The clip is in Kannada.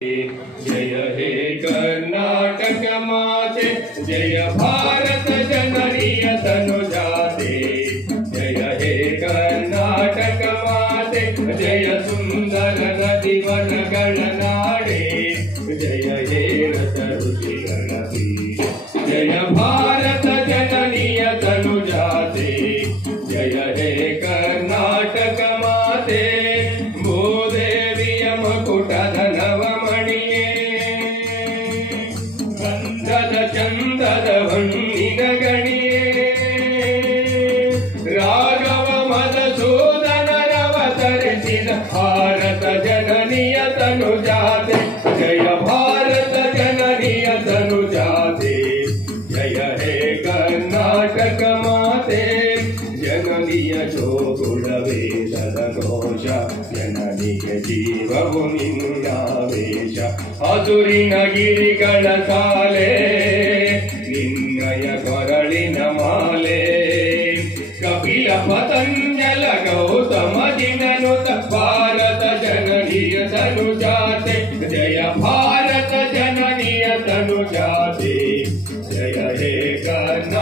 जय हे कर्नाटक माते, जय भारत जननीय तनुजाते। जय हे कर्नाटक माते, जय सुंदर नदी वनಗಳ नाडे। जय हे रस ऋषिಗಳ पीठ, जय भारत जननीय तनुजाते। जय हे कर्नाटक माते, भूदेविय मकुटದ ನವಮಣಿಯೇ। ಗಂಧದ ಚಂದದ ಹೊನ್ನಿನ ಗಣಿಯೇ, ರಾಘವ ಮಧುಸೂದನರವತರಿಸಿದ ಭಾರತ ಜನನಿಯ ತನುಜಾತೆ। ಜಯ ಭಾರತ ಜನನಿಯ ತನುಜಾತೆ, ಜಯ ಹೇ ಕರ್ನಾಟಕ ಮಾತೆ। ಜನನಿಯ ಜೋಗುಳವೇದದ ಘೋಷ, ಜನನಿಗೆ ಜೀವವು ನಿನ್ನಾವೇಶ। ಹಸುರಿನ ಗಿರಿಗಳ ಸಾಲೆ, ನಿನ್ನಯ ಕೊರಳಿನ ಮಾಲೆ। ಕಪಿಲ ಪತಂಜಲ ಗೌತಮ ಜಿನನುತ ಭಾರತ ಜನನಿಯ ತನುಜಾತೆ। ಜಯ ಭಾರತ ಜನನಿಯ ತನುಜಾತೆ, ಜಯ ಹೇ ಕರ್ನಾಟಕ